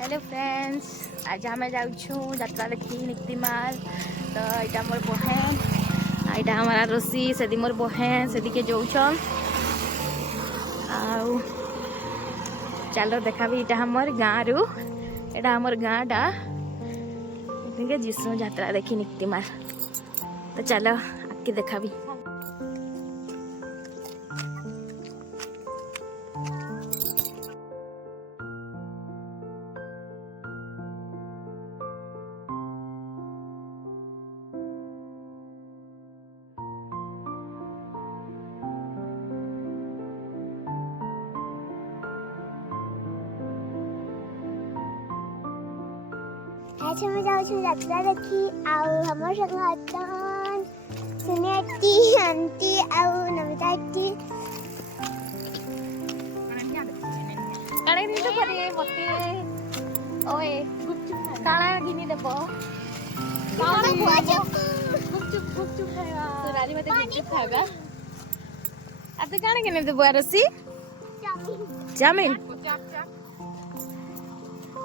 Hello friends, आज आम जाऊँ यात्रा देखी निक्तिमाल। तो यहाँ मोर बहन यहाँ हमारा रोसी से मोर बहन से दिखे जाऊन आउ चलो देखा भी यहाँ हमर गाँ रु एटा हमर गाँ टा जीशु यात्रा देखी निक्तिमाल। तो चलो आके देखा भी। आज हम जाऊँ यात्रा देखी आउ हमर संग अतन सुनियाटी आंटी आउ नमिता आंटी काणे नी तो करे मते ओए काणा घिनी देबो गुपचुप खाइबा तो रानी मते गुपचुप खाइबा आते काणे घिनी देबो रसी चाउमीन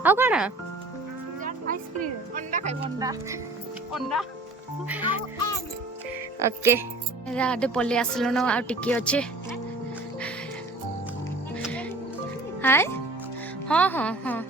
आउ काणा आइसक्रीम अंडा खाइबो अंडा ओके आडे पल्ले आसलो न आ टिके अच्छे हाय हाँ हाँ हाँ